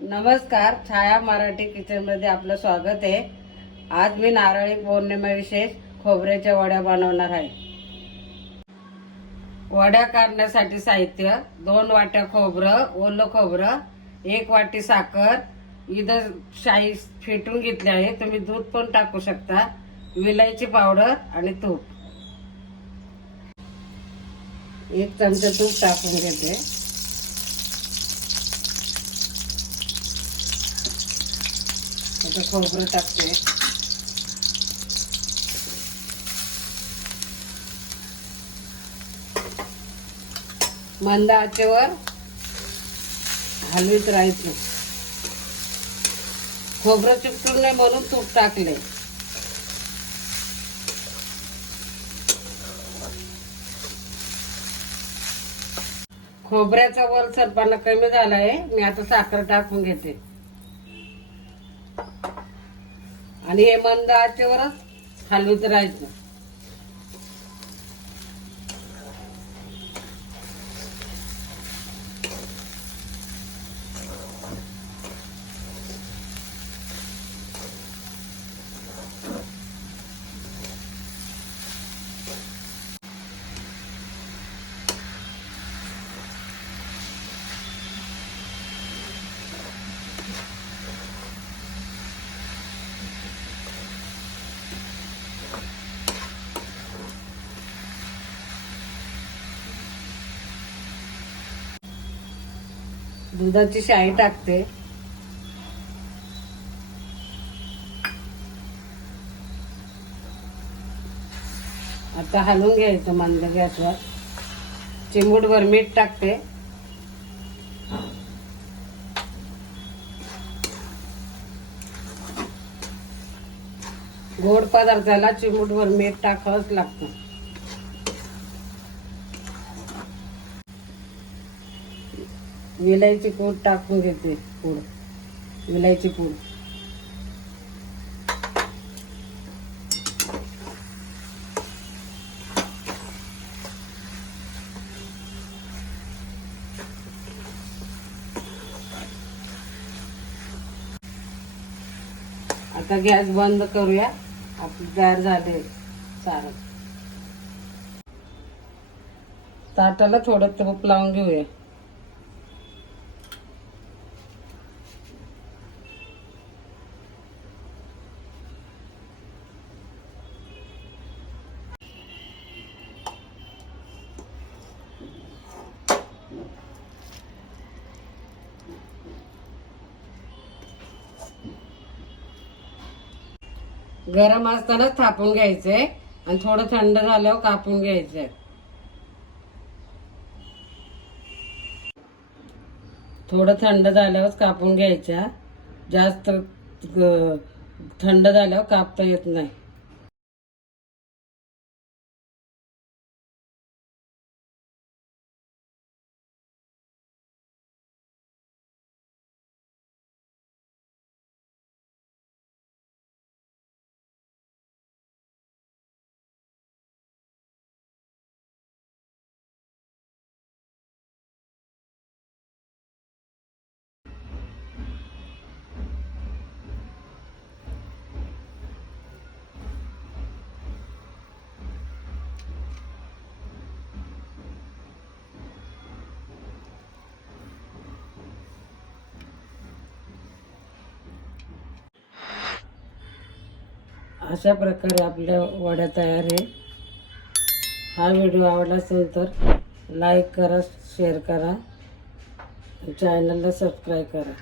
नमस्कार छाया मराठी किचनमध्ये आपलं स्वागत आहे. आज मी नारळी पौर्णिमा विशेष खोबऱ्याच्या वड्या बनवणार आहे. वड्या करण्यासाठी साहित्य दोन वाट्या खोबरं ओलं खोबरं एक वाटी साखर इथं शाई फेटून घेतली आहे. तुम्ही दूध पण टाकू शकता विलायची पावडर आणि तूप. एक चमचा तूप टाकून घेते. आता खोबरं टाकते. मंद आचेवर हलवीत राहायचं. खोबरं चिपटून नाही म्हणून तूप टाकले. खोबऱ्याचा वलसरपणा कमी झालाय मी आता साखर टाकून घेते. आणि हे मंद आचेवरच हलवीत राहायचं. दुधाची शाई टाकते. आता हलवून घ्यायचं मानलं गॅसवर. चिमूटभर मीठ टाकते. गोड पदार्थाला चिमूटभर मीठ टाकावंच लागतं. विलायची पूड टाकून घेते पूड. विलायची पूड. आता गॅस बंद करूया. आपली तयार झाले सारं. ताटाला थोडं तूप लावून घेऊया. गरम असतानाच थापून घ्यायचंय आणि थोडं थंड झाल्यावर कापून घ्यायचंय. थोडं थंड झाल्यावरच कापून घ्यायच्या. जास्त थंड झाल्यावर कापता येत नाही. अशा प्रकारे आपल्या वड्या तयार आहे. हा व्हिडिओ आवडला असेल तर लाईक करा शेअर करा. चॅनलला सबस्क्राईब करा.